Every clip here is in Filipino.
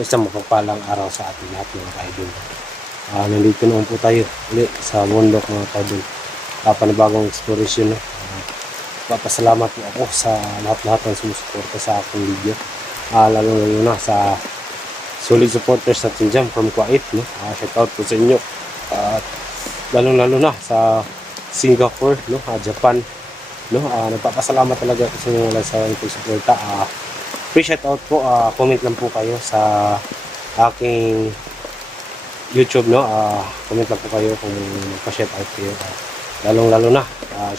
Isang mapagpalang araw sa ating lahat mga kaidol. Nandito naman po tayo ulit sa bundok mga kaidol. Panibagong exploration. Papasalamat po ako sa lahat-lahat ng sumusuporta sa aking video. Lalo na sa solid supporters natin dyan from Kuwait. Shout out po sa inyo. Lalo na sa Singapore, Japan. Nagpapasalamat talaga sa inyo sa inyong suporta. Free shout out po, comment lang po kayo sa aking YouTube, comment lang po kayo kung magpa-shout out kayo. Lalong na,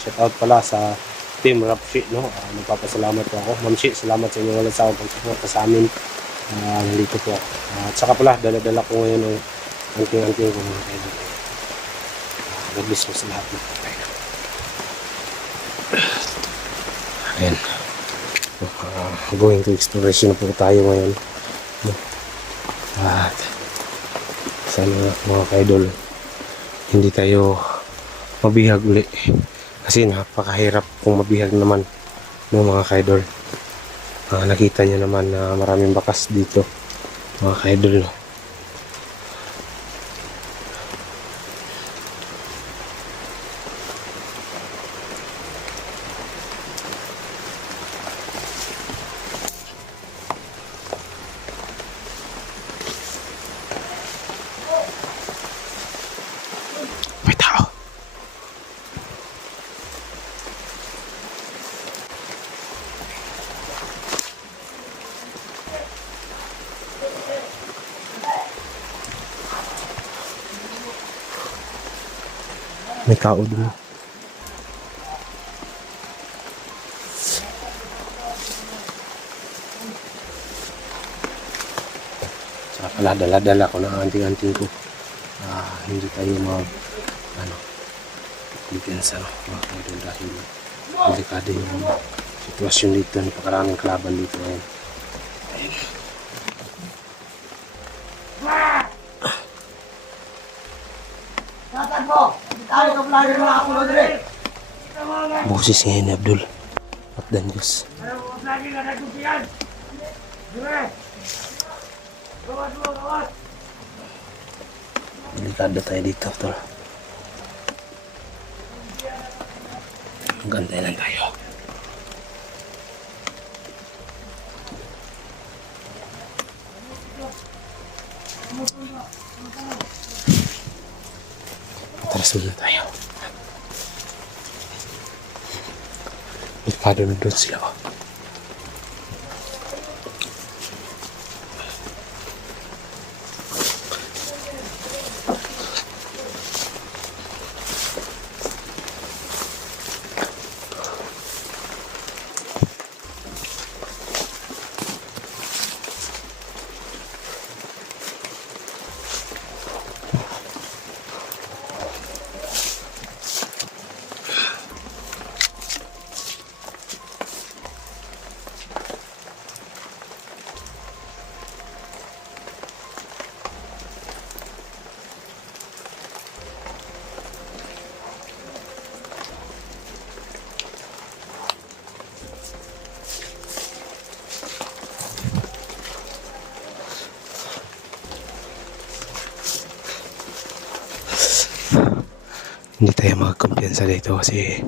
shout out pala sa Team Rapshi, nagpapasalamat po ako. Ma'am Shi, salamat sa inyo walang sawang pagsuporta sa amin. Nandito po ako. At saka pala, dala-dala ko ngayon ng anting-anting ko mga kaidol. God bless po sa lahat mga kaidol. Ayan. Going to exploration po tayo ngayon. At sana mga kaidol hindi tayo mabihag ulit kasi napakahirap kung mabihag naman ng mga kaidol. Nakita nyo naman na maraming bakas dito mga kaidol. May tao dun. Saka pala dala-dala ko na anting-anting ko. Hindi tayo kumpiyansa mga kaidol dahil delikado yung sitwasyon dito. Napakaraming kalaban dito ngayon. Boses ngayon ni Abdul at Danyos. Delikado tayo dito, tol. Gantay lang tayo. Atras muna tayo. Delikado na doon sila. Hindi tayo magkumpiyansa dito kasi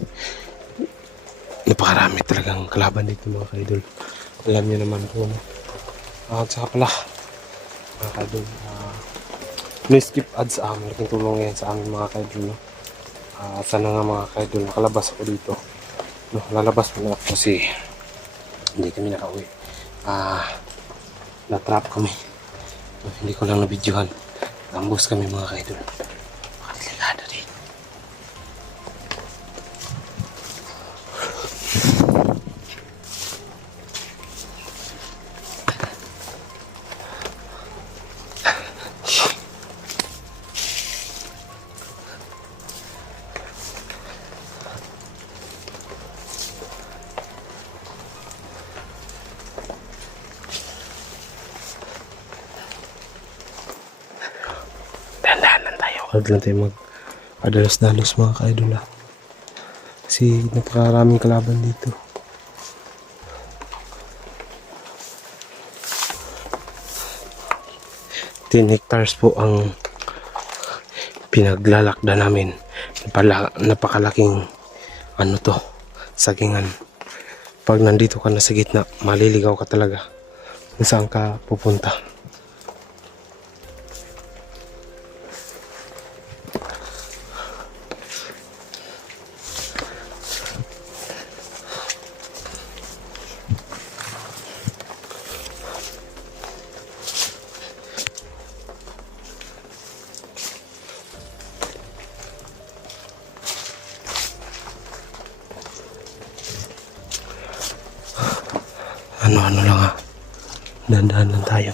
napakarami talagang kalaban dito mga kaidol. Alam nyo naman po, at saka pala mga kaidol, no skip ads, malaking tulong yan sa amin mga kaidol. Sana nga mga kaidol nakalabas ako dito. Lalabas muna ako kasi hindi kami nakauwi. Na-trap kami. Hindi ko lang nabidyohan. Ambos kami mga kaidol. Delikado din. Huwag lang tayo mag-adalos-dalos mga ka-idol ah. Kasi napakaraming kalaban dito. 10 hectares po ang pinaglalakda namin. Napakalaking ano to, sagingan. Pag nandito ka na sa gitna, maliligaw ka talaga kung saan ka pupunta. Ano lang ah, dahan-dahan lang tayo.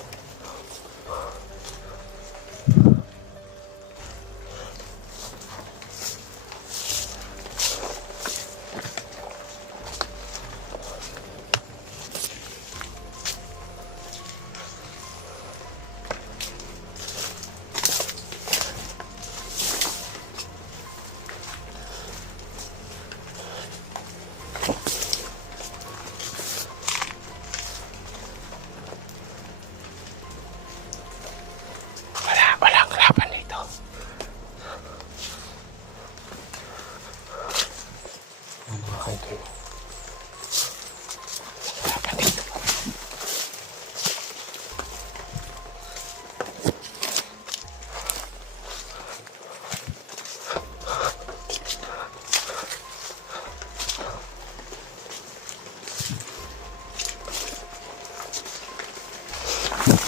Walang laban dito. Mga kaidol, laban dito.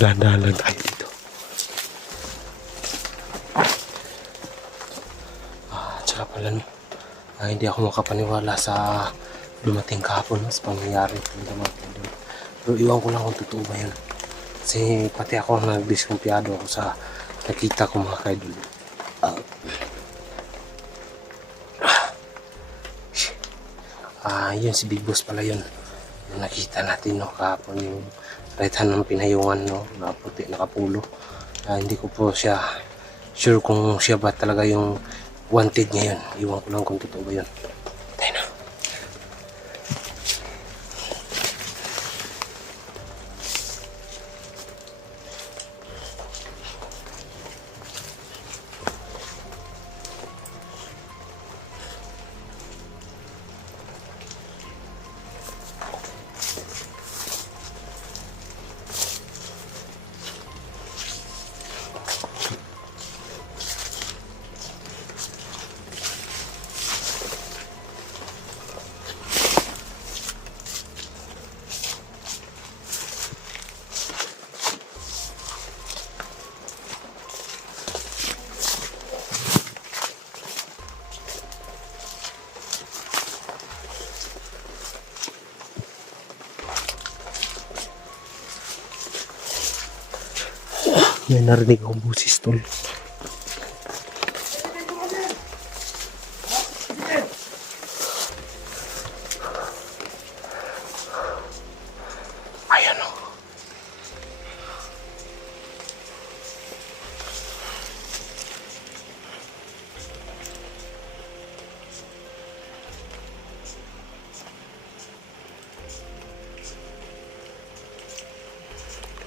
Dahan-dahan lang tayo dito. Tsaka pala no, hindi ako makapaniwala sa dumating kahapon sa pangyayari ng mga kaidol. Pero iwan ko lang kung totoo ba yun. Kasi pati ako nagdiskumpiyado ako sa nakita ko mga kaidol. Yun si Big Boss pala yun. Yung nakita natin no kahapon, yung right hand ng pinayungan no, na puti nakapulo. Hindi ko po siya sure kung siya ba talaga yung wanted ngayon. Iwan ko lang kung totoo ba yun. Tayo na. May narinig akong busis tol. Ayan o.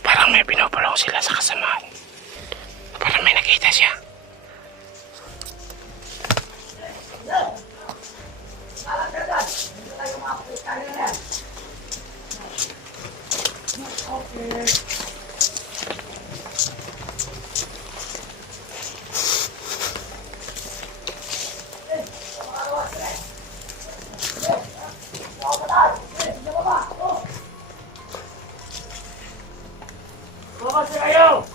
Parang may pinupulong sila sa kasamaan. Parang may nakita siya. Lumabas na kayo!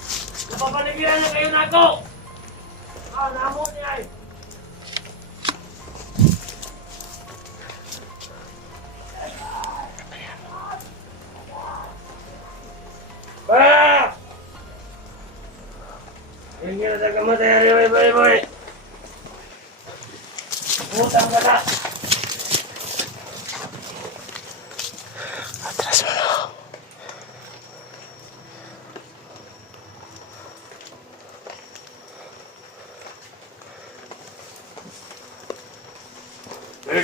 Napapaligiran na kayo na ako! Namo niya ay! Para! Hindi na tayo kamatay, boy! Utang ka na! Atras mo na.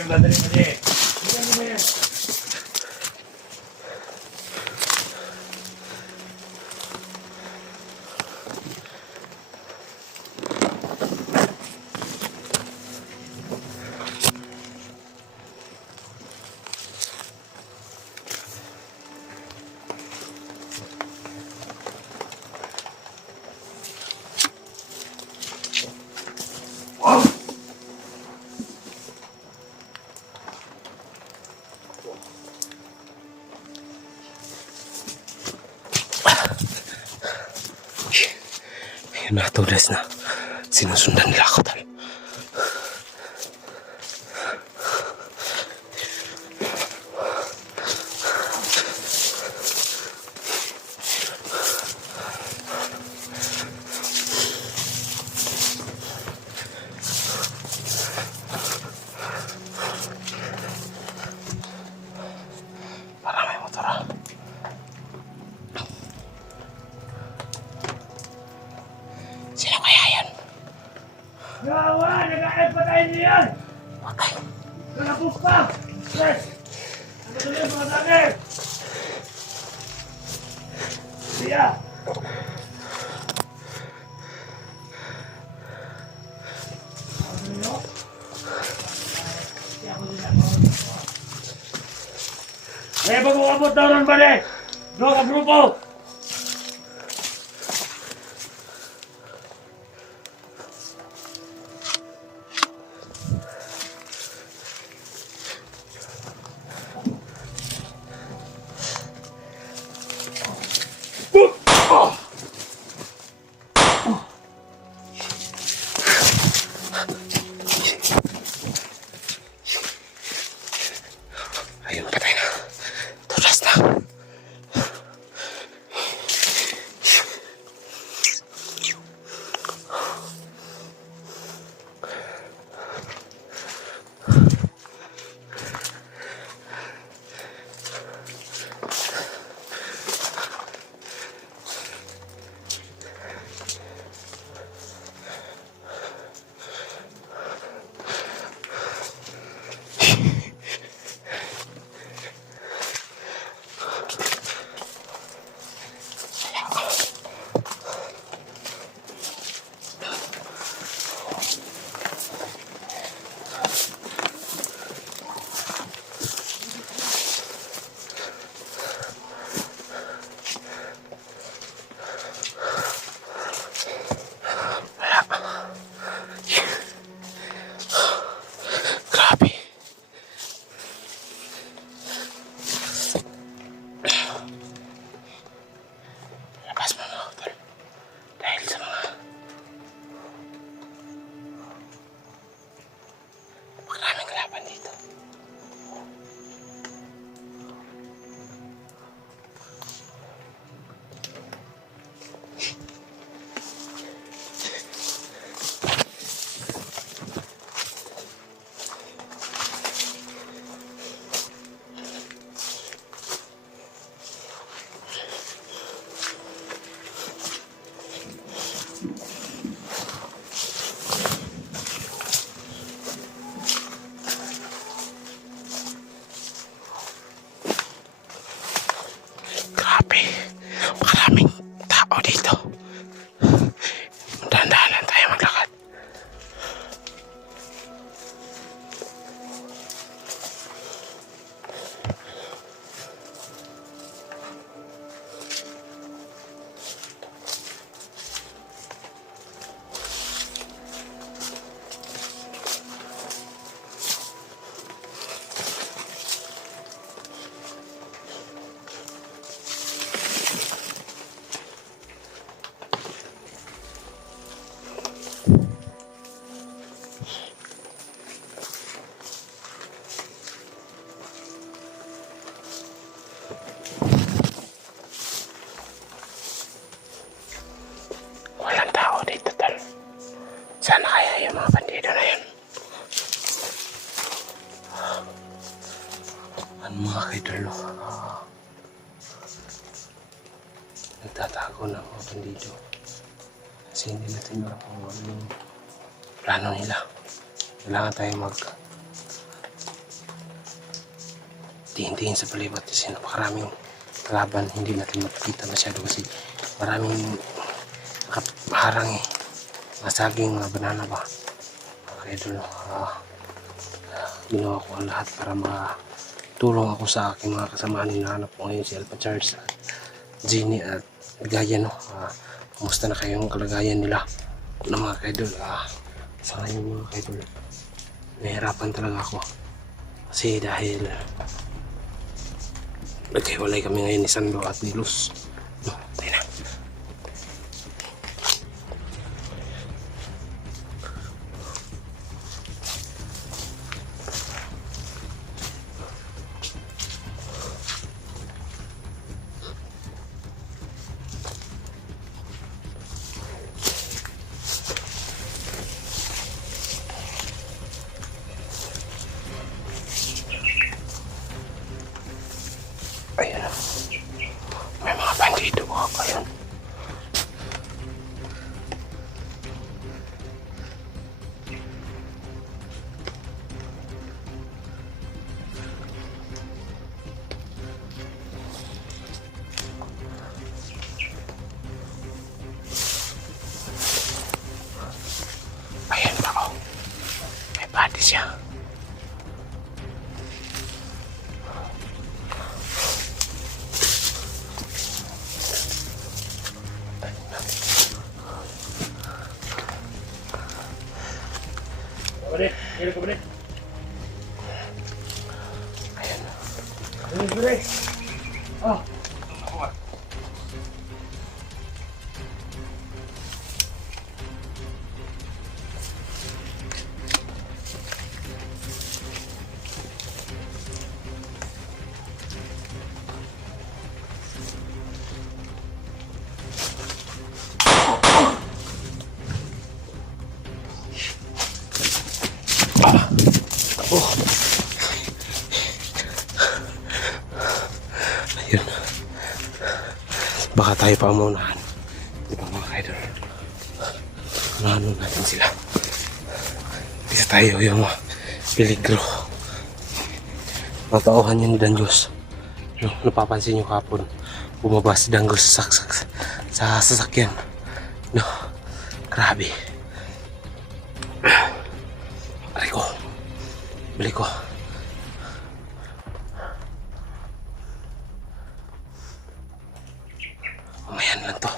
magdadali mo din. Tingnan mo na yan. Ayun na, tulas na. Sinusundan nila ako, tol. Parang may motor, ah. Sino kaya yan? Gawa! Nag-aayat pa tayo niyan! Okay. Nalapos pa! Yes! Ano tuloy mga sakit? Siya! Ano nyo? May pag-uabot daw nun ba rin? Doon ka grupo! Ayun, patay na. Tulas na. Grabe. Labas mo na, tol. Dahil sa mga maraming kalaban dito. Grabe. Maraming tao dito. Dahan-dahan lang tayo maglakad. Walang tao dito, tol. Sana kaya yung mga bandido na yun. Ano mga kaidolo? Nagtatago ng mga bandido. Kasi hindi natin alam kung ano yung plano nila. Kailangan tayo tingin-tingin sa palibot kasi napakaraming laban, hindi natin makikita masyado kasi maraming nakaharang eh, mga saging, mga banana ba. Mga idol, ginawa ko ang lahat para makatulong ako sa aking mga kasamahan. Hinahanap ko ngayon si Alpha Charles at Jenny at Gaya, no. Kumusta na kayong kalagayan nila ng mga kaidol? Sa ngayon mga kaidol, nahihirapan talaga ako kasi dahil nagkahiwalay kami ngayon ni Sando at ni Luz, no. Tayo na. Ayan, may mga bandido ko. Ayan. Ayan ba, oh. May body siya. Kapatid, kailan kapatid? Ayan. Kapatid, kapatid. Oh. Oh. Ayun. Baka tayo pa maunahan. Di ba mga kaidol? Unahan natin sila. Bisa tayo yung peligro. Matauhan yun ni Danjos. No, napapansin nyo kapon. Bumaba si Danjos sa sasakyan. No, grabe. Aray ko. Bili ko. Mamayan lang to.